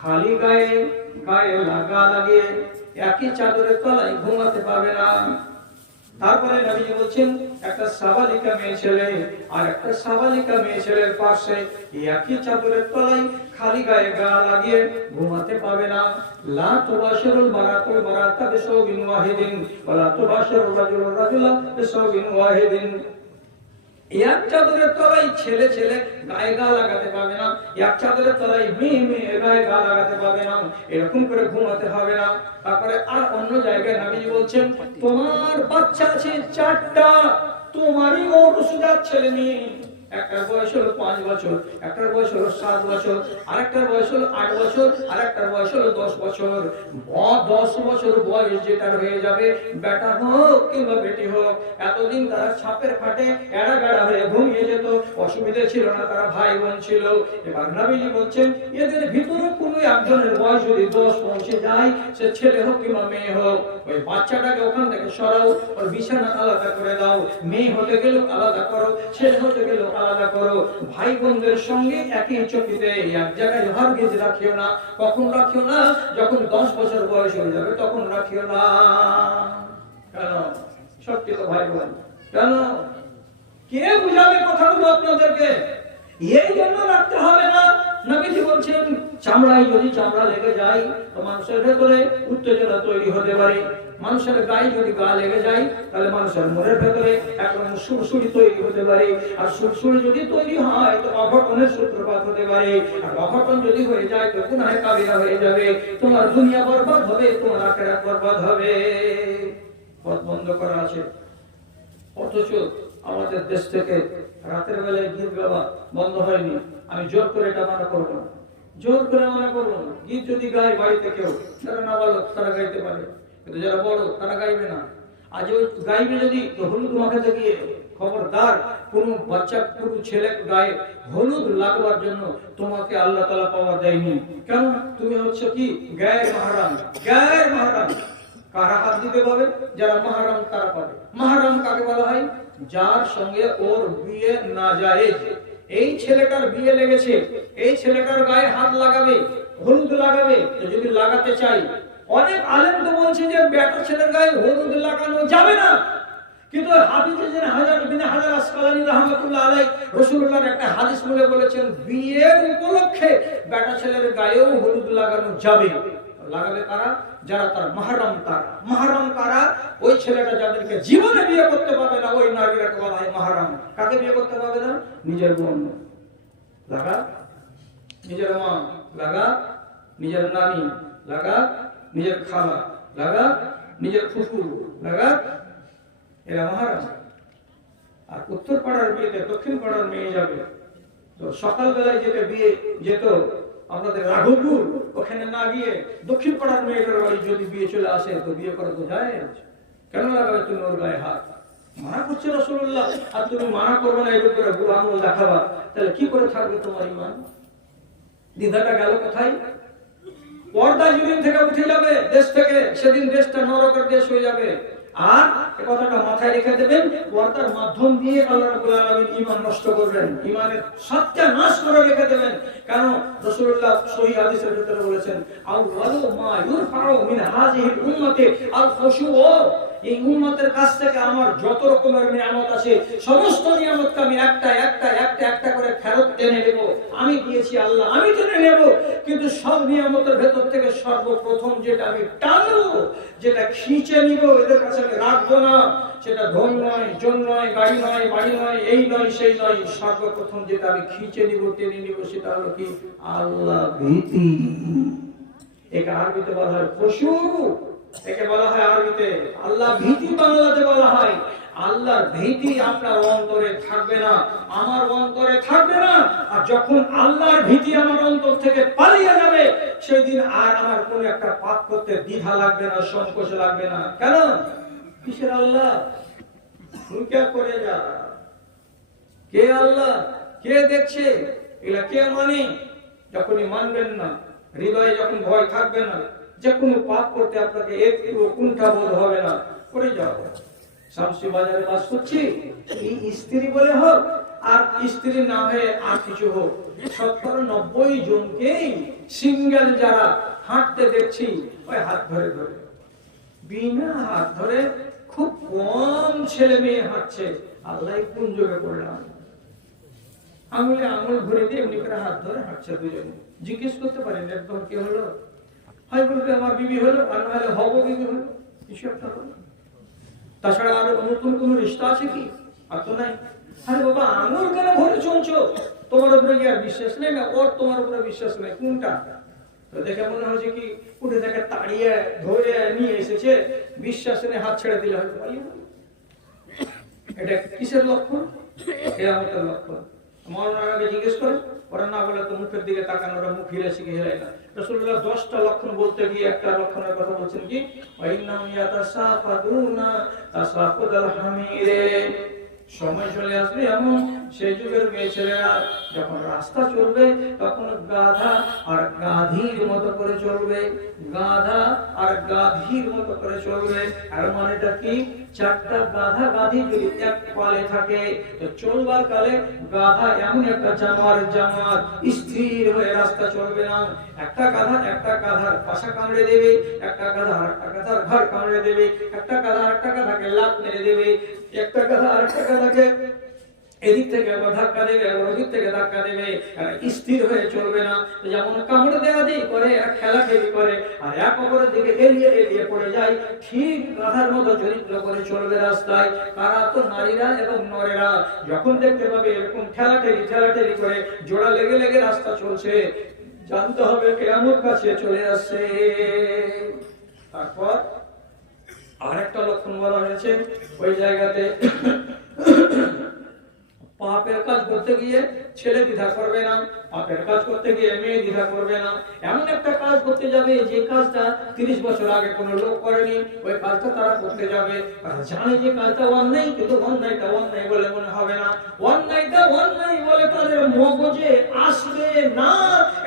খালি গায়ে গায়ে লাগা লাগিয়ে একই চাদরের তলায় ঘুমাতে পাবে না। তারপরে নবীজি বলছেন, একটা সাবালিকা মেয়ে ছেলে আর একটা সাবালিকা মেয়ে ছেলের পাশে একই চাদরের তলায় খালি গায়ে গা লাগিয়ে ঘুমাতে পাবে না। লা তুবাশিরুল মারাতুল মারাতা বিসাউবিন ওয়াহিদিন, ওয়ালা তুবাশিরুর রাজুলুর রাজুলা বিসাউবিন ওয়াহিদিন। এক চাদরের তলায় ছেলে ছেলে গায়ে গা লাগাতে পাবে না। এক চাদরের তলায় মেয়ে মেয়ে গায়ে গা লাগাতে পাবে না। এরকম করে ঘুমাতে হবে না। তারপরে আর অন্য জায়গায় নাবিজি বলছেন, তোমার বাচ্চা আছে চারটা। তোমারই মৌরসুদার ছেলে মেয়ে। একটার বয়স হলো পাঁচ বছর, একটার বয়স হলো সাত বছর, আরেকটার বয়স হলো আট বছর, আরেকটার বয়স হলো দশ বছর। দশ বছর বয়স যেটার হয়ে যাবে, বেটা হোক কিংবা বেটি হোক, এতদিন তারা ছাপের ফাটে এড়া বেড়া হয়ে ঘুমিয়ে যেত, অসুবিধা ছিল না, তারা ভাই বোন ছিল। এবার নবীজি বলছেন, এদের ভিতরে কোনো একজনের বয়স যদি দশ পৌঁছে যায়, সে ছেলে হোক কিংবা মেয়ে হোক, ওই বাচ্চাটাকে ওখান থেকে সরাও, ওর বিছানা আলাদা করে দাও, মেয়ে হতে গেলেও আলাদা করো, ছেলে হতে গেলেও আলাদা করো। ভাই বোনদের সঙ্গে একই এক জায়গায় রাখিও না। কখন রাখিও না? যখন দশ বছর বয়স হয়ে যাবে, তখন রাখিও না। কেন? সত্যি তো ভাই বোন কেন? কে বুঝাবে কথাগুলো আপনাদেরকে? এই জন্য রাখতে হবে না। নবীজি বলছেন চামড়ায় যদি চামড়া লেগে যায়, তো মানুষের ভেতরে উত্তেজনা তৈরি হতে পারে। মানুষের গায়ে যদি গা লেগে যায়, তাহলে মানুষের মনের ভেতরে এখন সুরসুরি তৈরি হতে পারে। আর সুরসুরি যদি তৈরি হয়, তো অঘটনের সূত্রপাত হতে পারে। আর অঘটন যদি হয়ে যায়, তো গুনাহে কাবিরা হয়ে যাবে। তোমার দুনিয়া বরবাদ হবে, তোমার আখেরাত বরবাদ হবে। পথ বন্ধ করা আছে। অথচ আমাদের দেশ থেকে রাতের বেলায় গাওয়া বন্ধ হয়নি। আমি জোর করে এটা মানা করব না। জোর করে মানা করব গীত যদি গায় বাড়িতে কেউ যারা না বলো তারা গাইতে পারে। কিন্তু যারা বড়, তারা গাইবে না। আজ ওই গাইবে যদি হলুদ মাখাতে গিয়ে খবরদার, কোন বাচ্চা, কোন ছেলে গায়ে হলুদ লাগবার জন্য তোমাকে আল্লাহ তালা পাওয়া দেয়নি। কেন? তুমি হচ্ছে কি? গায়ের মাহারাম। গায়ের মাহারাম। কারা হাত দিতে পাবে যারা মাহারাম, তারা পাবে। মাহারাম কাকে বলা হয়? যার সঙ্গে ওর বিয়ে না যায়। এই ছেলেটার বিয়ে লেগেছে, এই ছেলেটার গায়ে হাত লাগাবে, হলুদ লাগাবে যদি লাগাতে চাই, অনেক আলেম তো বলছে যে বেটা ছেলের গায়ে হলুদ লাগানো যাবে না। কিন্তু হাদিসে যে হাজার হাজার একটা বলে বলেছেন, বিয়ের উপলক্ষে বেটা ছেলের গায়েও হলুদ লাগানো যাবে। লাগাবে কারা? যারা তার মাহারাম তার মাহারাম কারা? ওই ছেলেটা যাদেরকে জীবনে বিয়ে করতে পারবে না, ওই নারীরাকে বলা হয় মাহারাম। কাকে বিয়ে করতে পারবে না? নিজের বোন। লাগা? নিজের মা। লাগা? নিজের নানি। লাগা? নিজের খালা। লাগা? নিজের ফুফু। লাগা? এরা মহারাজ আর উত্তর পাড়ার বিয়েতে দক্ষিণ পাড়ার মেয়ে যাবে। তো সকালবেলায় যেতে বিয়ে যেত আপনাদের রাঘবপুর, ওখানে না গিয়ে দক্ষিণ পাড়ার মেয়েটার বাড়ি যদি বিয়ে চলে আসে, তো বিয়ে করা তো যায় কেন লাগাবে তুমি ওর গায়ে হাত? মানা করছে রসুল্লাহ আর তুমি মানা করবে না এরকম করে বুড়ো দেখাবা। তাহলে কি করে থাকবে তোমার ইমান দ্বিধাটা গেল কোথায়? পর্দা যেদিন থেকে উঠে যাবে, দেশ থেকে, সেদিন দেশটা নরকের দেশ হয়ে যাবে। আর কথাটা মাথায় রেখে দেবেন মাধ্যম দিয়ে আল্লাহ নষ্ট করবেন। সত্যা নাশ করে রেখে দেবেন। ভিতরে বলেছেন মা মিন খুশুউ এই কাছ থেকে আমার যত রকমের নিয়ামত আছে, সমস্ত নিয়ামতকে আমি একটা একটা একটা একটা করে ফেরত টেনে নেব। আমি দিয়েছি আল্লাহ, আমি টেনে নেব। কিন্তু সব নিয়ামতের ভেতর থেকে সর্বপ্রথম যেটা আমি টানবো, যেটা খিঁচে নিব, এদের কাছে আমি রাখব না। সেটা ধন নয়, জন নয়, গাড়ি নয়, বাড়ি নয়, এই নয়, সেই নয়, সর্বপ্রথম যেটা আমি খিঁচে নিব, টেনে নিব, সেটা হলো কি? আল্লাহ। ভীতি একে আরবিতে বলা হয় পশু, একে বলা হয় আরবিতে আল্লাহ ভীতি বাংলাতে বলা হয়। আল্লাহর ভীতি আপনার অন্তরে থাকবে না, আমার অন্তরে থাকবে না, আর যখন আল্লাহর ভীতি আমার অন্তর থেকে পালিয়ে যাবে সেই দিন আর আমার কোন একটা পাপ করতে দ্বিধা লাগবে না, সংকোচ লাগবে না। কেন? কিসের আল্লাহ? করে যা। কে আল্লাহ? কে দেখছে? এগুলা কে মানে? যখনই মানবেন না, হৃদয়ে যখন ভয় থাকবে না যে কোনো পাপ করতে আপনাকে একটু কুণ্ঠা বোধ হবে না। করে যাও। বাজারে বাস করছি। স্ত্রী বলে হোক, আর স্ত্রী না হয়ে আর কিছু হোক। সত্তর নব্বই জনকেই সিঙ্গেল যারা হাঁটতে দেখছি, ওই হাত ধরে ধরে। বিনা হাত ধরে কম ছেলে মেয়ে হাঁটছে? আল্লাহ কোন যোগে করলাম আঙুলে আঙুল ঘুরে দিয়ে এমনি করে হাত ধরে হাঁটছে দুজনে। জিজ্ঞেস করতে পারেন একদম কি হলো? হয় বলবে, আমার বিবি হলো, আর না হলে হব বিবি হলো। কিছু একটা হলো তাছাড়া আরও নতুন কোনো রিস্তা আছে কি? আর তো নাই। আরে বাবা, আঙুল কেন ঘরে চলছো? তোমার উপরে কি আর বিশ্বাস নেই না? ওর তোমার উপরে বিশ্বাস নেই। কোনটা? দেখে মনে কি উঠে থেকে তাড়িয়ে, ধরে নিয়ে এসেছে বিশ্বাস নেই হাত ছেড়ে দিলে হয়তো পালিয়ে এটা কিসের লক্ষণ? কেরামতের লক্ষণ। মরণের জিজ্ঞেস করে, ওরা না বলে তো মুখের দিকে তাকান, ওরা মুখ না। রসুল্লাহ দশটা লক্ষণ বলতে গিয়ে একটা লক্ষণের কথা বলছেন কি? সময় চলে আসবে এমন সেই যুগের মেয়ে ছেলেরা যখন রাস্তা চলবে, তখন গাধা আর গাধীর মতো করে চলবে। গাধা আর গাধীর মতো করে চলবে। আর মানেটা কি? চারটা গাধা গাধী যদি এক পালে থাকে, তো চলবার কালে গাধা এমন একটা জামার জামার স্থির হয়ে রাস্তা চলবে না। একটা গাধা একটা গাধার পাশা কামড়ে দেবে, একটা গাধা আর একটা গাধার ঘর কামড়ে দেবে, একটা গাধা আর একটা গাধাকে লাত মেরে দেবে, একটা গাধা আর একটা গাধাকে এদিক থেকে আবার ধাক্কা দেবে, আবার ওদিক থেকে ধাক্কা দেবে স্থির হয়ে চলবে না। যেমন কামড় দেওয়া দিই করে আর খেলা খেলি করে, আর এক অপরের দিকে এড়িয়ে এড়িয়ে পড়ে যায়, ঠিক গাধার মতো চরিত্র করে চলবে রাস্তায়। কারা তো নারীরা এবং নরেরা, যখন দেখতে পাবে এরকম ঠেলা ঠেলি ঠেলা ঠেলি করে জোড়া লেগে লেগে রাস্তা চলছে, জানতে হবে কেমন কাছে চলে আসছে। তারপর আরেকটা লক্ষণ বলা হয়েছে, ওই জায়গাতে পাপের কাজ করতে গিয়ে ছেলে দ্বিধা করবে না পাপের কাজ করতে গিয়ে মেয়ে দ্বিধা করবে না। এমন একটা কাজ করতে যাবে, যে কাজটা তিরিশ বছর আগে কোনো লোক করেনি, ওই কাজটা তারা করতে যাবে। তারা জানে যে কাজটা অন্যায়, কিন্তু অন্যায়টা অন্যায় বলে মনে হবে না। অন্যায়টা অন্যায় বলে তাদের মগজে আসবে না,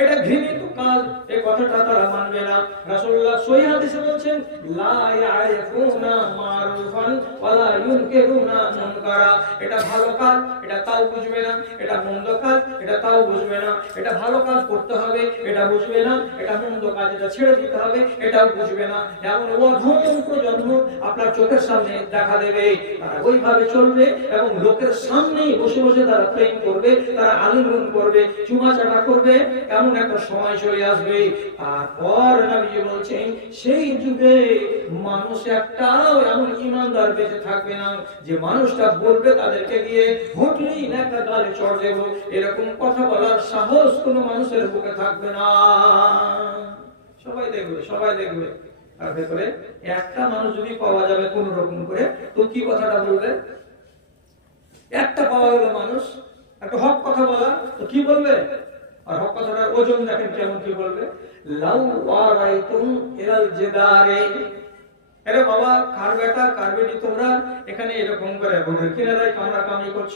এটা ঘৃণিত কাজ। এই কথাটা তারা মানবে না। রাসূলুল্লাহ সহিহ হাদিসে লা ইয়ারিফুনা মারুফান ওয়ালা ইউনকিরুনা মুনকারা। এটা ভালো কাজ, এটা তাও বুঝবে না, এটা মন্দ কাজ, এটা তাও বুঝবে না। এটা ভালো কাজ করতে হবে, এটা বুঝবে না। এটা মন্দ কাজ, এটা ছেড়ে দিতে হবে, এটাও বুঝবে না। এমন অধম প্রজন্ম আপনার চোখের সামনে দেখা দেবে, তারা ওইভাবে চলবে এবং লোকের সামনেই বসে বসে তারা প্রেম করবে, তারা আলিঙ্গন করবে, চুমাচাটা করবে, এমন একটা সময় চলে আসবে। তারপর নবী বলছেন, সেই যুগে মানুষ একটাও এমন ইমানদার বেঁচে থাকবে না যে মানুষটা বলবে তাদেরকে গিয়ে ভুটলেই না একটা গালে চড় দেব। এরকম কথা বলার সাহস কোনো মানুষের বুকে থাকবে না। সবাই দেখবে সবাই দেখবে। তার ভেতরে একটা মানুষ যদি পাওয়া যাবে কোন রকম করে, তো কি কথাটা বলবে? একটা পাওয়া গেল মানুষ, একটা হক কথা বলা, তো কি বলবে? আর হক ওজন দেখেন কেমন কি বলবে? লাউ ওয়ারাইতুম ইলাল জিদারে। আরে বাবা, কার বেটা, কার বেটি তোমরা? এখানে এরকম করে রোডের কিনারায় কামড়া কামড়ি করছ।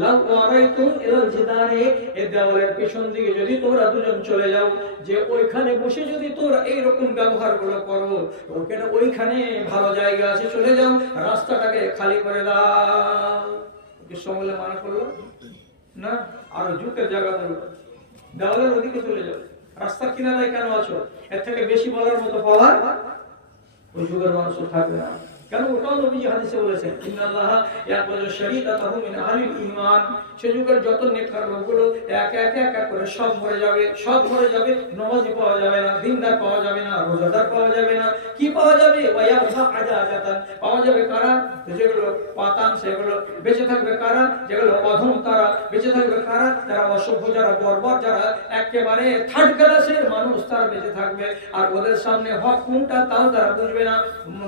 লাউ ওয়ারাইতুম ইলাল জিদারে। এই দেওয়ালের পেছন দিকে যদি তোমরা দুজন চলে যাও, যে ওইখানে বসে যদি তোমরা এইরকম ব্যবহারগুলো করো ওখানে ওইখানে ভালো জায়গা আছে, চলে যাও, রাস্তাটাকে খালি করে দাও। বিশ্ব বলে মানা করল? না? আরও জুতের জায়গা দেওয়ালের ওদিকে চলে যাবে রাস্তার কিনারায় কেন আছো? এর থেকে বেশি বলার মতো পাওয়ার ওই যুগের মানুষও থাকবে না। কেন ওটাও নবীজি হাদিসে বলেছেন মিন আহলিল ঈমান। যত লোকগুলো এক এক এক এক করে সব মরে যাবে, সব মরে যাবে নামাজি পাওয়া যাবে না, দিনদার পাওয়া যাবে না, রোজাদার পাওয়া যাবে না। কি পাওয়া যাবে? পাওয়া যাবে কারা? যেগুলো পাতান, সেগুলো বেঁচে থাকবে কারা? যেগুলো অধম তারা। বেঁচে থাকবে কারা? যারা অসভ্য, যারা বর্বর, যারা একেবারে থার্ড ক্লাসের মানুষ, তারা বেঁচে থাকবে। আর ওদের সামনে হক কোনটা, তাও তারা বুঝবে না।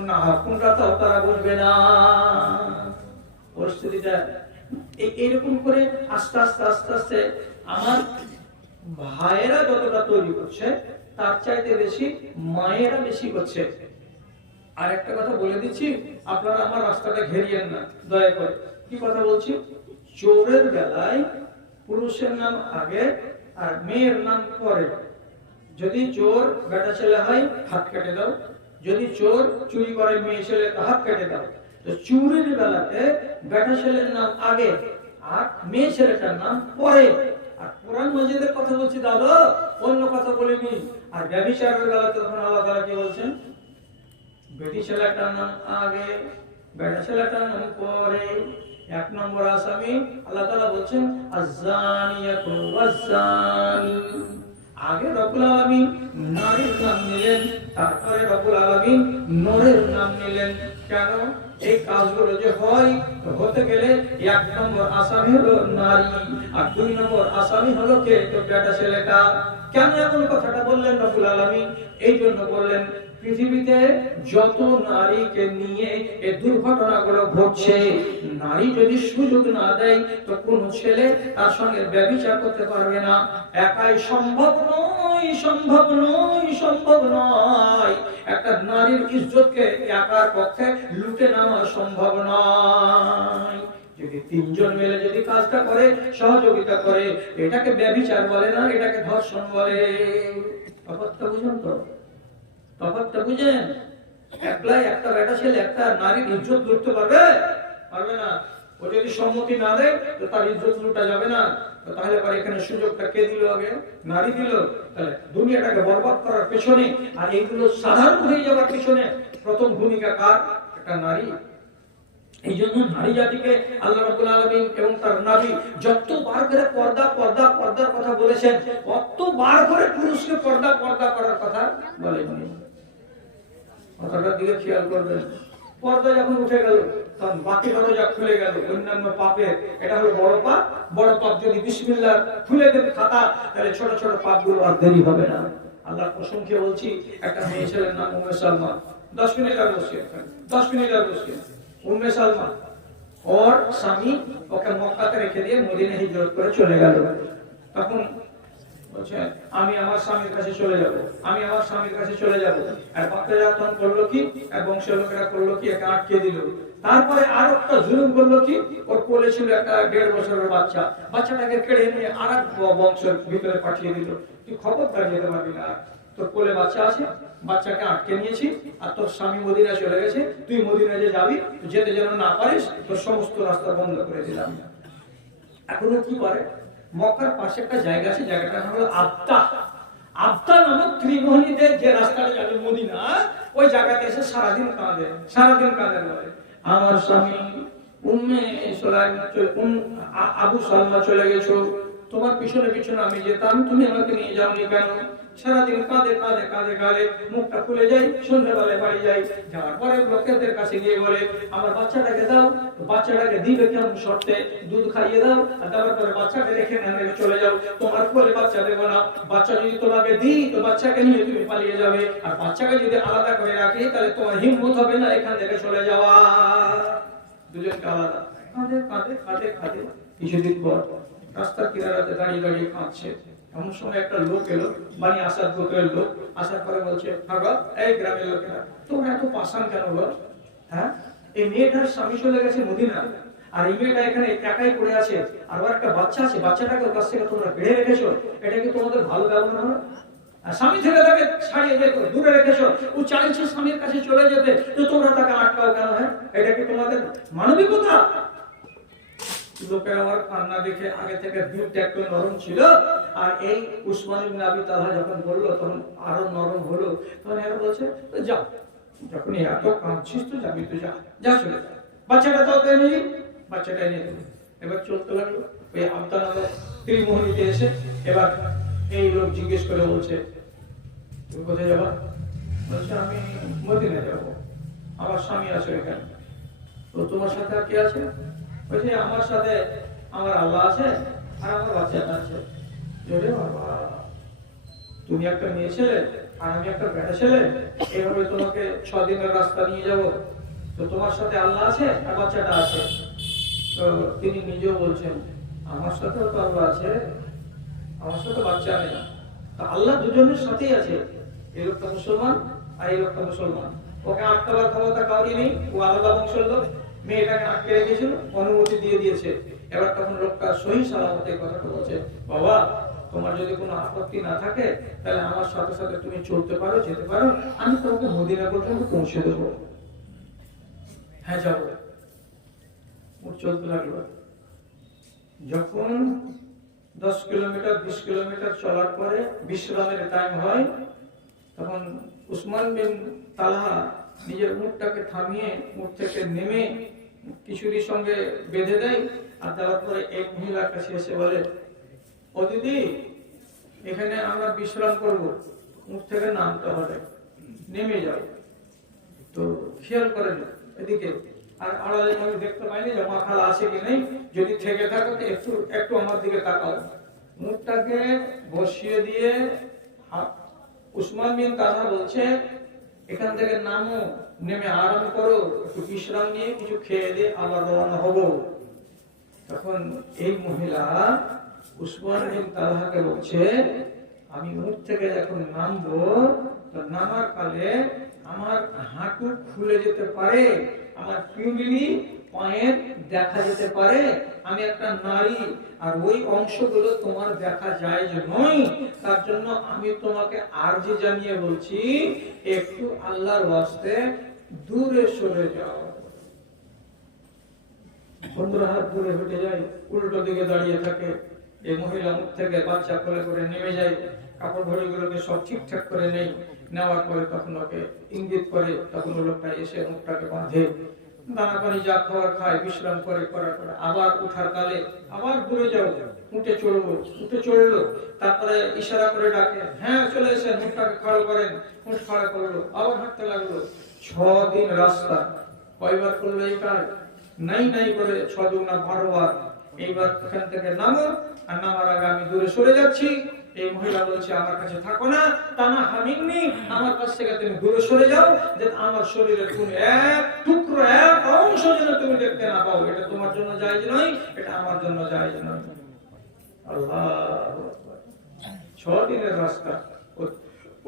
না, হক কোনটা, তাও তারা বুঝবে না। পরিস্থিতিটা এইরকম করে আস্তে আস্তে আস্তে আস্তে আমার ভাইয়েরা যতটা তৈরি করছে, তার চাইতে বেশি মায়েরা বেশি করছে। আর একটা কথা বলে দিচ্ছি, আপনারা আমার রাস্তাটা ঘেরিয়েন না, দয়া করে। কি কথা বলছি? চোরের বেলায় পুরুষের নাম আগে আর মেয়ের নাম পরে। যদি চোর বেটা ছেলে হয়, হাত কেটে দাও। যদি চোর চুরি করে মেয়ে ছেলে হাত কেটে দাও তো চুরির বেলাতে বেটা ছেলের নাম আগে আর মেয়ে ছেলেটার নাম পরে। আর কোরআন মজিদের কথা বলছি দাদা, অন্য কথা বলিনি। আর ব্যবিচারের বেলাতে তখন আল্লাহ তাআলা কি বলছেন? বেটি ছেলেটার নাম আগে, বেটা ছেলেটার নাম পরে। এক নম্বর আসামি আল্লাহ তালা বলছেন আযানিয়াতু ওয়াজ্জানি। আগে রবুল আলমিন নারীর নাম নিলেন, তারপরে রবুল আলমিন নরের নাম নিলেন। কেন? এই কাজগুলো যে হয়, হতে গেলে এক নম্বর আসামি হলো নারী, আর দুই নম্বর আসামি হলো কে? তো বেটা ছেলেটা। কেন এখন কথাটা বললেন রবুল আলমিন? এই জন্য বললেন পৃথিবীতে যত নারীকে নিয়ে এই দুর্ঘটনাগুলো ঘটছে, নারী যদি সুযোগ না দেয়, তো কোন ছেলে তার সঙ্গে ব্যবচার করতে পারবে না। একাই সম্ভব নয় সম্ভব নয় সম্ভব নয়। একটা নারীর ইজ্জতকে একার পক্ষে লুটে নেওয়া সম্ভব নয়। যদি তিনজন মিলে যদি কাজটা করে, সহযোগিতা করে, এটাকে ব্যভিচার বলে না, এটাকে ধর্ষণ বলে। ব্যাপারটা বুঝুন তো। বুঝেন? একলাই একটা বেটা ছেলে, একটা নারীর ইজ্জত পারবে? পারবে না। ও যদি সম্মতি না দেয় তার ইজ্জত লুটা যাবে না। তাহলে পরে এখানে সুযোগটা কে দিল আগে? নারী দিল। তাহলে দুনিয়াটাকে বরবাদ করার পেছনে আর এইগুলো সাধারণ হয়ে যাওয়ার পেছনে প্রথম ভূমিকা কার? একটা নারী। এই জন্য নারী জাতিকে আল্লাহ রাব্বুল আলামিন এবং তার নবী যতবার করে পর্দা পর্দা, পর্দার কথা বলেছেন, অতবার করে পুরুষকে পর্দা পর্দা করার কথা বলেননি। কথাটার দিকে খেয়াল করবেন পর্দা যখন উঠে গেল, তখন বাকি দরজা খুলে গেল। অন্যান্য পাপের, এটা হলো বড় পাপ। বড় পাপ যদি বিসমিল্লাহ খুলে দেবে খাতা, তাহলে ছোট ছোট পাপগুলো আর দেরি হবে না। আল্লাহ প্রশংসা বলছি, একটা মেয়ে ছেলের নাম উম্মে সালমা দশ মিনিট আর বসিয়ে দশ মিনিট আর বসিয়ে উম্মে সালমা ওর স্বামী ওকে মক্কাতে রেখে দিয়ে মদিনা হিজরত করে চলে গেল। তখন আমি আমার স্বামীর কাছে চলে যাব। আমি আমার স্বামীর কাছে চলে যাব। আর বাচ্চারা করল কি? আর বংশের করল কি? একে আটকে দিল। তারপরে আর একটা জুলুম করল কি? ওর কোলে ছিল একটা দেড় বছরের বাচ্চা। বাচ্চাটাকে কেড়ে নিয়ে আর এক বংশের ভিতরে পাঠিয়ে দিল। তুই খবরদার যেতে পারবি না। তোর কোলে বাচ্চা আছে, বাচ্চাকে আটকে নিয়েছি, আর তোর স্বামী মদিনা চলে গেছে। তুই মদিনা যে যাবি, যেতে যেন না পারিস, তোর সমস্ত রাস্তা বন্ধ করে দিলাম। এখনও কি করে? মক্কার পাশে একটা জায়গা আছে, জায়গাটার নাম হলো আবদা আবদা নামক ত্রিমোহনীদের যে রাস্তাটা যাবে, মদিনা, ওই জায়গাতে এসে সারাদিন কাঁদে সারাদিন কাঁদে বলে। আমার স্বামী উম্মে উম- আবু সালমা চলে গেছো তোমার পিছনে পিছনে আমি যেতাম, তুমি আমাকে নিয়ে যাওনি কেন? সারাদিন কাঁদে কাঁদে কাঁদে কাঁদে মুখটা খুলে যাই, সন্ধ্যাবেলায় বাড়ি যাই। যাওয়ার পরে লোকেদের কাছে গিয়ে বলে, আমার বাচ্চাটাকে দাও, বাচ্চাটাকে দিবে কেমন শর্তে? দুধ খাইয়ে দাও, আর দেওয়ার পরে বাচ্চাকে রেখে না চলে যাও। তোমার কোলে বাচ্চা দেবো না। বাচ্চা যদি তোমাকে দিই, তো বাচ্চাকে নিয়ে তুমি পালিয়ে যাবে। আর বাচ্চাকে যদি আলাদা করে রাখি, তাহলে তোমার হিম্মত হবে না এখান থেকে চলে যাওয়া। দুজনকে আলাদা। কাঁদে কাঁদে কাঁদে কাঁদে কিছুদিন পর রাস্তার কিনারাতে দাঁড়িয়ে দাঁড়িয়ে কাঁদছে। এমন সময় একটা লোক এলো বানি আসার গোত্রের লোক, আসার পরে বলছে ভাগা এই গ্রামের লোকেরা, তোমরা এত পাশান কেন বল? হ্যাঁ? এই মেয়েটার স্বামী চলে গেছে মদিনা, আর এই মেয়েটা এখানে একাই পড়ে আছে, আর ওর একটা বাচ্চা আছে বাচ্চাটাকে ওর কাছ থেকে তোমরা বেড়ে রেখেছো, এটা কি তোমাদের ভালো ব্যবহার হলো স্বামী থেকে তাকে ছাড়িয়ে দিয়ে দূরে রেখেছো, ও চাইছে স্বামীর কাছে চলে যেতে, তো তোমরা তাকে আটকাও কেন হ্যাঁ? এটা কি তোমাদের মানবিকতা? লোকের কান্না দেখে আগে থেকে একটু নরম ছিল। আর এই যখন বলল, তখন আরও নরম হলো। তখন বলছে এবার চলতে লাগল। এসে এবার এই লোক জিজ্ঞেস করে বলছে, তুমি কোথায় যাবা? বলছে, আমি মদিনা যাব। আমার স্বামী আছে এখানে তো তোমার সাথে আর কি আছে? বলছে, আমার সাথে আমার আল্লাহ আছে আর আমার বাচ্চাটা আছে। তুমি একটা মেয়ে ছেলে আর আমি একটা বেটা ছেলে, এভাবে তোমাকে ছ দিনের রাস্তা নিয়ে যাব। তো তোমার সাথে আল্লাহ আছে আর বাচ্চাটা আছে। তো তিনি নিজেও বলছেন, আমার সাথেও তো আল্লাহ আছে, আমার সাথে বাচ্চা নেই। তা আল্লাহ দুজনের সাথেই আছে, এই লোকটা মুসলমান আর এই লোকটা মুসলমান। ওকে আটকাবার ক্ষমতা কাউরি নেই, ও আলাদা বংশের লোক। মেয়েটাকে আটকে রেখেছিল, অনুমতি দিয়ে দিয়েছে। এবার তখন লোকটা সহি সালামতে এই কথাটা বলছে, বাবা, তোমার যদি কোনো আপত্তি না থাকে, তাহলে আমার সাথে সাথে তুমি চলতে পারো, যেতে পারো, আমি তোমাকে মদিনা পর্যন্ত পৌঁছে দেবো। হ্যাঁ যাব। চলতে লাগল। যখন দশ কিলোমিটার, বিশ কিলোমিটার চলার পরে বিশ্রামের টাইম হয়, তখন উসমান বিন তালহা নিজের মুখটাকে থামিয়ে মুখ থেকে নেমে কিশোরীর সঙ্গে বেঁধে দেয় আর দেওয়ার পরে এক মহিলার কাছে এসে বলে ও দিদি এখানে আমরা বিশ্রাম করব। মুখ থেকে নামতে হবে। নেমে যাও। তো খেয়াল করেন এদিকে। আর আড়ালে আমি দেখতে পাইনি যে মাখালা আছে কি নেই। যদি থেকে থাকো একটু একটু আমার দিকে তাকাও। মুখটাকে বসিয়ে দিয়ে উসমান বিন তাহা বলছে, এখান থেকে নামো। নেমে আরাম করো, একটু বিশ্রাম নিয়ে কিছু খেয়ে দিয়ে আবার রওনা হব। তখন এই মহিলা উসমান এবং তালাহাকে বলছে, আমি উঠ থেকে যখন নামবো, তো নামার কালে আমার হাঁটু খুলে যেতে পারে, আমার পিউলিনি পায়ের দেখা যেতে পারে। আমি একটা নারী, আর ওই অংশগুলো তোমার দেখা যায় যে নয়। তার জন্য আমি তোমাকে জানিয়ে বলছি, একটু আল্লাহর ওয়াস্তে দূরে সরে যাও। উল্টো দিকে দাঁড়িয়ে থাকে। এই মহিলা মুখ থেকে বাচ্চা কোলে করে নেমে যায়। কাপড় সব ঠিকঠাক করে নেই নেওয়ার পরে তখন ওকে ইঙ্গিত করে, তখন লোকটা এসে মুখটাকে বাঁধে। দানা পানি যা খাবার খায়, বিশ্রাম করে, করার পরে আবার উঠার কালে আবার দূরে যাও। উঠে চড়বো উঠে চড়লো তারপরে ইশারা করে ডাকে হ্যাঁ চলে এসে মুখটাকে খাড়ো করেন। মুখ খাড়া করল, আবার হাঁটতে লাগল। ছ দিন রাস্তা। কয়বার করল এই কাজ? নাই নাই করে ছ দুগুণা বারো বার এইবার এখান থেকে নামো, আর নামার আগে আমি দূরে সরে যাচ্ছি। এই মহিলা বলছে, আমার কাছে থাকো না তা না হামিননি আমার কাছ থেকে তুমি দূরে সরে যাও যে আমার শরীরে তুমি এক টুকরো এক অংশ যেন তুমি দেখতে না পাও, এটা তোমার জন্য জায়জ নয়, এটা আমার জন্য জায়জ নয়। আল্লাহ ছ দিনের রাস্তা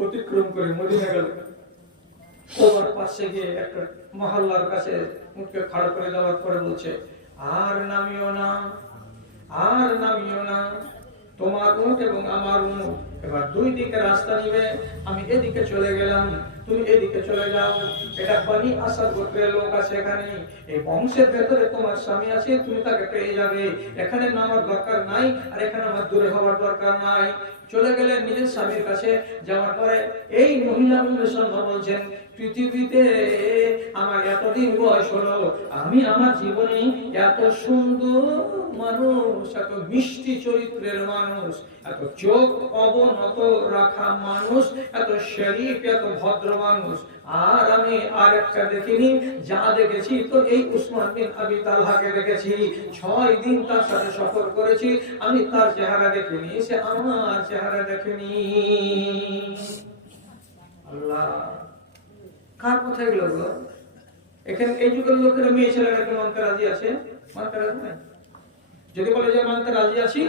অতিক্রম করে মদিনা গেল। ওর পাশে গিয়ে একটা মহল্লার কাছে মুখকে খাড়া করে দেওয়ার পরে বলছে, আর নামিও না, আর নামিও না। তোমার উঠ এবং আমার উঠ এবার দুই দিকে রাস্তা নিবে, আমি এদিকে চলে গেলাম, তুমি এদিকে চলে যাও। এটা পানি আসার গোত্রের লোক আছে এখানে। এই বংশের ভেতরে তোমার স্বামী আছে, তুমি তাকে পেয়ে যাবে। এখানে নামার দরকার নাই, আর এখানে আমার দূরে হওয়ার দরকার নাই। চলে গেলেন নিজের স্বামীর কাছে। যাওয়ার পরে এই মহিলা সন্ধ্যা বলছেন, পৃথিবীতে আমার এতদিন বয়স হলো, আমি আমার জীবনে এত সুন্দর মানুষ, এত মিষ্টি চরিত্রের মানুষ, এত চোখ অবনত রাখা মানুষ, এত শরীফ, এত ভদ্র মানুষ আর আমি আর একটা দেখিনি, যা দেখেছি, তো এই উসমান বিন আবি তালহাকে দেখেছি। ছয় দিন তার সাথে সফর করেছি, আমি তার চেহারা দেখিনি, সে আমার চেহারা দেখেনি। আল্লাহ, কার কথা এগুলো গো? এখানে এই যুগের লোকেরা মেয়ে ছেলেরা কি মানতে রাজি আছে? মানতে রাজি যদি বলে যে মানতে রাজি আছি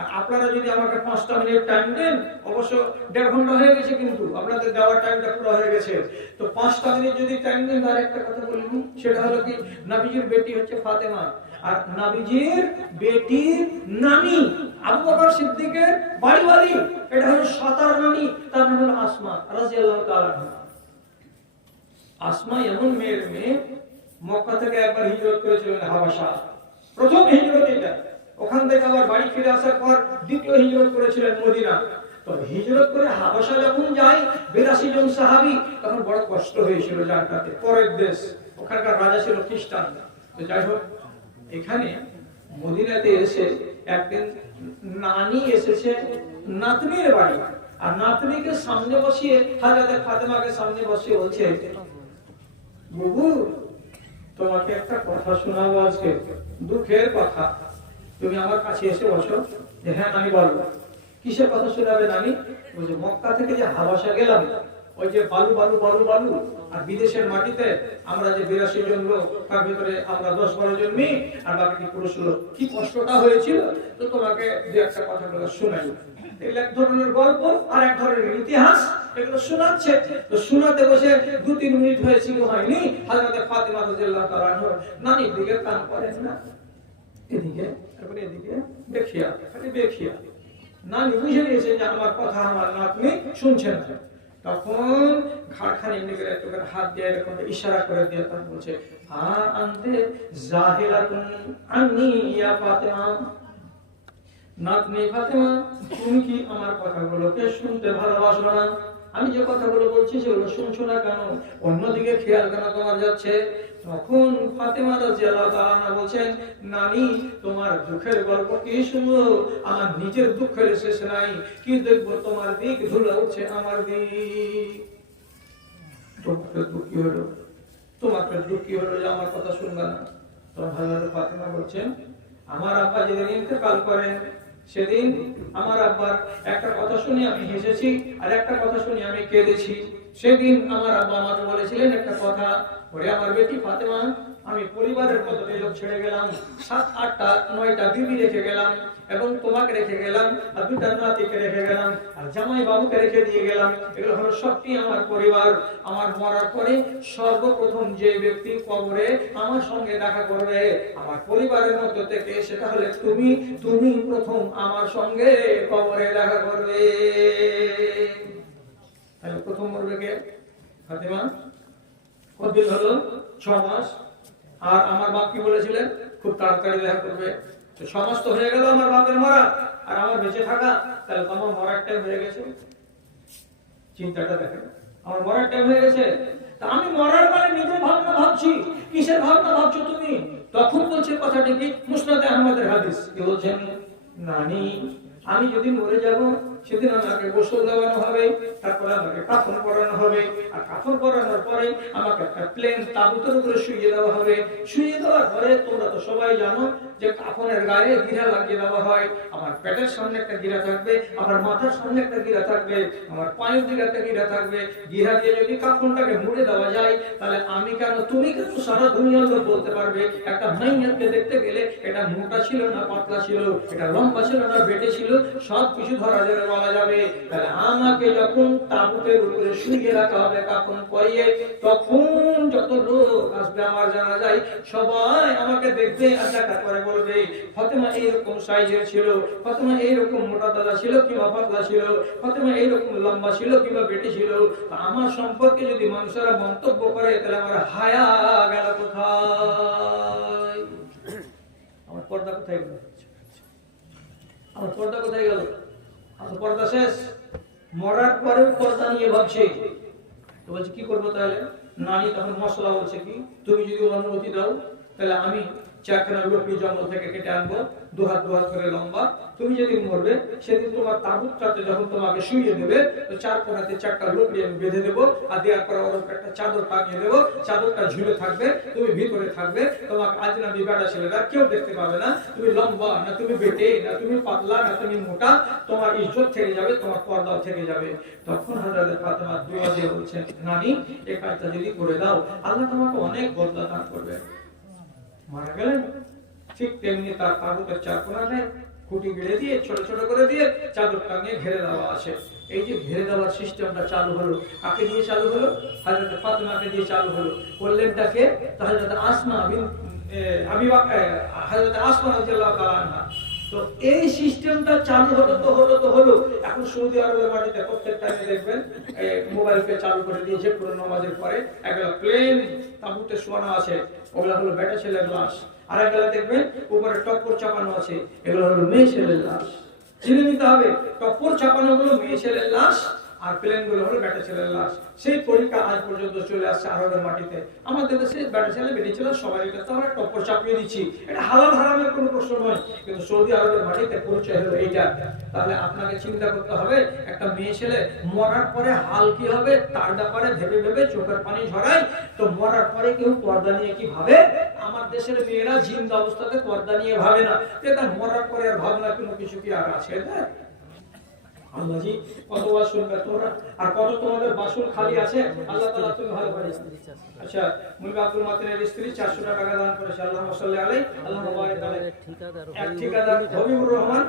আর আপনারা যদি আমাকে পাঁচটা মিনিট টাইম দেন, অবশ্য দেড় ঘণ্টা হয়ে গেছে কিন্তু, আপনাদের দেওয়ার টাইমটা পুরো হয়ে গেছে। তো পাঁচটা মিনিট যদি টাইম দেন তার একটা কথা বলিনি সেটা হলো কি, নাবিজির বেটি হচ্ছে ফাতেমা। আর নাবিজির বেটির নানি আবু বকর সিদ্দিকের বাড়ি বাড়ি, এটা হলো সাতার নানি, তার নাম হলো আসমা রাজিয়াল্লাহু তাআলা। আসমা এমন মেয়ের মেয়ে, মক্কা থেকে একবার হিজরত করেছিলেন হাবাসা প্রথম হিজরত এটা। ওখান থেকে আবার বাড়ি ফিরে আসার পর দ্বিতীয় হিজরত করেছিলেন মদিনা। হিজরত করে হাবাসা যখন বিরাশি জন সাহাবি তখন বড় কষ্ট হয়েছিল জানটাতে পরের দেশ, ওখানকার রাজা ছিল খ্রিস্টান। যাই হোক, এখানে মদিনাতে এসে একদিন নানি এসেছে নাতনির বাড়ি। আর নাতনিকে সামনে বসিয়ে হাজারে ফাতেমাকে সামনে বসিয়ে বলছে, বুবু, তোমাকে একটা কথা শোনাবো আজকে। দুঃখের কথা। তুমি আমার কাছে এসে বসো, যে হ্যাঁ নানি বলো। কিসের কথা শোনাবে নানি? বলছে মক্কা থেকে যে হাবাসা গেলাম, ওই যে বালু বালু বালু বালু, আর বিদেশের মাটিতে আমরা যে বিরাশি জন লোক, তার ভিতরে আমরা দশ বারো জন আর বাকি পুরুষ কি কষ্টটা হয়েছিল? তো তোমাকে দু একটা কথা বলে শোনাই। এক ধরনের গল্প আর এক ধরনের ইতিহাস, এগুলো শোনাচ্ছে। তো শোনাতে বসে দু তিন মিনিট হয়েছিল হয়নি নানির দিকে কান করেন না। এদিকে, তারপরে এদিকে, দেখিয়া, খালি নানি বুঝে নিয়েছে যে আমার কথা আমার না। তখন হাত দিয়ে এরকম ইশারা করে দিয়ে বলছে আনতে ইয়া ফাতেমা। নাতনি, ফাতেমা, তুমি কি আমার কথাগুলোকে শুনতে ভালোবাসো না? আমি যে কথাগুলো বলছি সেগুলো শুনছো না কেন? অন্যদিকে খেয়াল কেন তোমার যাচ্ছে? তখন ফাতেমা রাদিয়াল্লাহু তাআলা বলছেন, নানি, তোমার দুঃখের গল্প কি শুনব? আমার নিজের দুঃখের শেষ নাই। কি দেখব? তোমার দিক ধুলো উঠছে আমার দিক। দুঃখী হলো। দুঃখী হলো আমার কথা শুনবে না। হযরত ফাতেমা বলছেন, আমার আব্বা যেদিন ইন্তেকাল করেন, সেদিন আমার আব্বার একটা কথা শুনে আমি হেসেছি, আর একটা কথা শুনে আমি কেঁদেছি। সেদিন আমার আব্বা আমাকে বলেছিলেন একটা কথা ওরে আমার বেটি ফাতেমা, আমি পরিবারের কত লোক ছেড়ে গেলাম। সাত, আটটা, নয়টা বিবি রেখে গেলাম এবং তোমাকে রেখে গেলাম আর দুটা নাতিকে রেখে গেলাম আর জামাই বাবুকে রেখে দিয়ে গেলাম। এগুলো হলো সবটি আমার পরিবার। আমার মরার পরে সর্বপ্রথম যে ব্যক্তি কবরে আমার সঙ্গে দেখা করবে আমার পরিবারের মধ্যে থেকে, সেটা হলে তুমি। তুমি প্রথম আমার সঙ্গে কবরে দেখা করবে। তাহলে প্রথম মরবে কে? ফাতেমা? কতদিন হলো ছ মাস। আর আমার বাপ কি বলেছিলেন? খুব তাড়াতাড়ি দেখা করবে। তো ছ তো হয়ে গেল আমার বাপের মরা। আর আমার বেঁচে থাকা, তাহলে তো আমার মরার টাইম হয়ে গেছে। চিন্তাটা দেখেন। আমার মরার টাইম হয়ে গেছে। তা আমি মরার মানে নিজের ভাবনা ভাবছি। কিসের ভাবনা ভাবছ তুমি? তখন বলছে কথাটি কি? মুসনাদে আহমদের হাদিস। কি বলছেন? নানি, আমি যদি মরে যাব সেদিন আমাকে গোসল দেওয়ানো হবে, তারপরে আমাকে কাফন পরানো হবে, আর কাফন পরানোর পরে আমাকে একটা প্লেন তাবুতের উপরে শুয়ে দেওয়া হবে। শুয়ে দেওয়ার পরে তোমরা তো সবাই জানো যে কাফনের গায়ে গিরা লাগিয়ে দেওয়া হয়। আমার পেটের সামনে একটা গিরা থাকবে, আমার মাথার সামনে একটা গিরা থাকবে, আমার পায়ের দিকে একটা গিরা থাকবে। গিরা দিয়ে যদি কাফনটাকে মুড়ে দেওয়া যায়, তাহলে আমি কেন, তুমি কেন সারা দুনিয়ার লোক বলতে পারবে? একটা মাইয়াকে দেখতে গেলে এটা মোটা ছিল না, পাতলা ছিল, এটা লম্বা ছিল না, বেটে ছিল সব কিছু ধরা যাবে যাবে, তাহলে আমাকে যখন তাবুতের উপরে শুয়ে রাখা হবে, কাফন পরিয়ে, তখন যত লোক আসবে আমার জানা যায় সবাই আমাকে দেখবে করে বলবে, ফাতেমা এইরকম সাইজের ছিল, ফাতেমা এইরকম মোটা দাদা ছিল কিংবা পাতলা ছিল, ফাতেমা এইরকম লম্বা ছিল কিংবা বেটে ছিল। আমার সম্পর্কে যদি মানুষেরা মন্তব্য করে, তাহলে আমার হায়া গেল কোথায়? আমার পর্দা কোথায় গেল? আমার পর্দা কোথায় গেল? পর্দা শেষ। মরার পরেও পর্দা নিয়ে ভাবছে। তো বলছে, কি করব তাহলে? নানি তখন মশলা বলছে কি, তুমি যদি অনুমতি দাও, তাহলে আমি চারখানা লোকটি জঙ্গল থেকে কেটে আনব, দুহাত দুহাত করে লম্বা। তুমি যেদিন মরবে, সেদিন তোমার তোমাকে শুইয়ে দেবে, তো চারটা লোকড়ি বেঁধে আর দেওয়ার পর একটা চাদর টাঙিয়ে দেবো। চাদরটা ঝুলে থাকবে, তুমি ভিতরে থাকবে। তোমাকে আজ না বেটা ছেলেরা কেউ দেখতে পাবে না। তুমি লম্বা না, তুমি বেটে না, তুমি পাতলা না, তুমি মোটা। তোমার ইজ্জত থেকে যাবে, তোমার পর্দাও থেকে যাবে। তখন হাজারে ফাতেমা দুয়া দিয়ে বলছেন, নানি, এই কাজটা যদি করে দাও, আল্লাহ তোমাকে অনেক বদলা দান করবে। মারা গেলেন। ঠিক তেমনি তার তাবুতের চার কোনাতে খুঁটি গেড়ে দিয়ে, ছোট ছোট করে দিয়ে চাদর টাঙিয়ে ঘেরে দেওয়া আছে। এই যে ঘেরে দেওয়ার সিস্টেমটা চালু হলো, কাকে দিয়ে চালু হলো? হাজরত ফাতেমাকে দিয়ে চালু হলো। বললেনটাকে তো হাজরত আসমা আবি আসমা রাদিয়াল্লাহু তাআলা এই সিস্টেমটা চালু হলো তো হলো তো হলো। এখন সৌদি আরবের মাটিতে প্রত্যেকটা দেখবেন মোবাইল পে চালু করে দিয়েছে পুরো নামাজের পরে। একটা প্লেন তাঁবুতে শোয়ানো আছে। ওগুলো হলো বেটা ছেলের লাশ। আর একগুলা দেখবেন, উপরে টপ্পর চাপানো আছে। এগুলো হলো মেয়ে ছেলের লাশ। চিনে নিতে হবে টপ্পর চাপানো গুলো মেয়ে ছেলের লাশ। আর প্লেনগুলো হলো বেটা ছেলের লাশ। সেই পরীক্ষা আজ পর্যন্ত চলে আসছে আরবের মাটিতে। আমাদের দেশে বেটা ছেলে, বেটি ছেলে, সবাই তো আমরা টপ্পর চাপিয়ে দিচ্ছি। এটা হালাল হারামের কোনো প্রশ্ন নয়। কিন্তু সৌদি আরবের মাটিতে পরিচয় হলো এইটা। তাহলে আপনাকে চিন্তা করতে হবে, একটা মেয়ে ছেলে মরার পরে হাল কি হবে, তার ব্যাপারে ভেবে ভেবে চোখের পানি ঝরায় তো মরার পরে কেউ পর্দা নিয়ে কি ভাবে? আমার দেশের মেয়েরা জিন্দা অবস্থাতে পর্দা নিয়ে ভাবে না। এটা মরার পরে আর ভাবনা কোনো কিছু কি আর আছে? তাই আল্লাহজি কতবার শুনবে তোমরা? আর কত তোমাদের বাসন খালি আছে? আল্লাহ তাআলা তুমি ভালো করে আচ্ছা মুলকা আব্দুল মাতিনের স্ত্রী 400 টাকা দান করেছে। আল্লাহ সাল্লি আলাই আল্লাহ বারিক আলাইহি। এক ঠিকাদার হবিবুর রহমান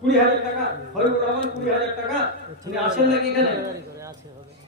কুড়ি হাজার টাকা। হবিবুর রহমান কুড়ি হাজার টাকা। তিনি আসেন নাকি এখানে?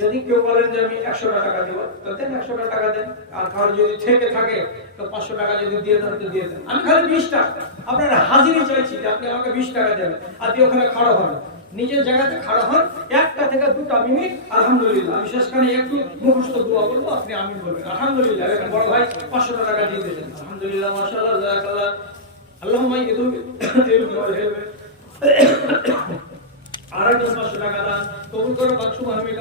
যদি কেউ বলেন যে আমি একশো টাকা দেবো, তো দেন একশো টাকা দেন। আর কারও যদি থেকে থাকে, তো পাঁচশো টাকা যদি দিয়ে দেন, তো দিয়ে দেন। আমি খালি বিশ টাকা আপনার হাজিরি চাইছি যে আপনি আমাকে বিশ টাকা দেবেন দিয়ে ওখানে খাড়া হন। নিজের জায়গাতে খাড়া হন, একটা থেকে দুটো মিনিট, আলহামদুলিল্লাহ। আমি শেষখানে একটু মুখস্থ দোয়া করব, আপনি আমি বলবেন। আলহামদুলিল্লাহ, এরকম বড় ভাই পাঁচশো টাকা দিয়ে দিয়েছেন। আলহামদুলিল্লাহ, মাশাআল্লাহ আল্লাহ আল্লাহুম্মা ইদু আর একজন পাঁচশো টাকা দান, কবুল করো, বাক্সু মানবিক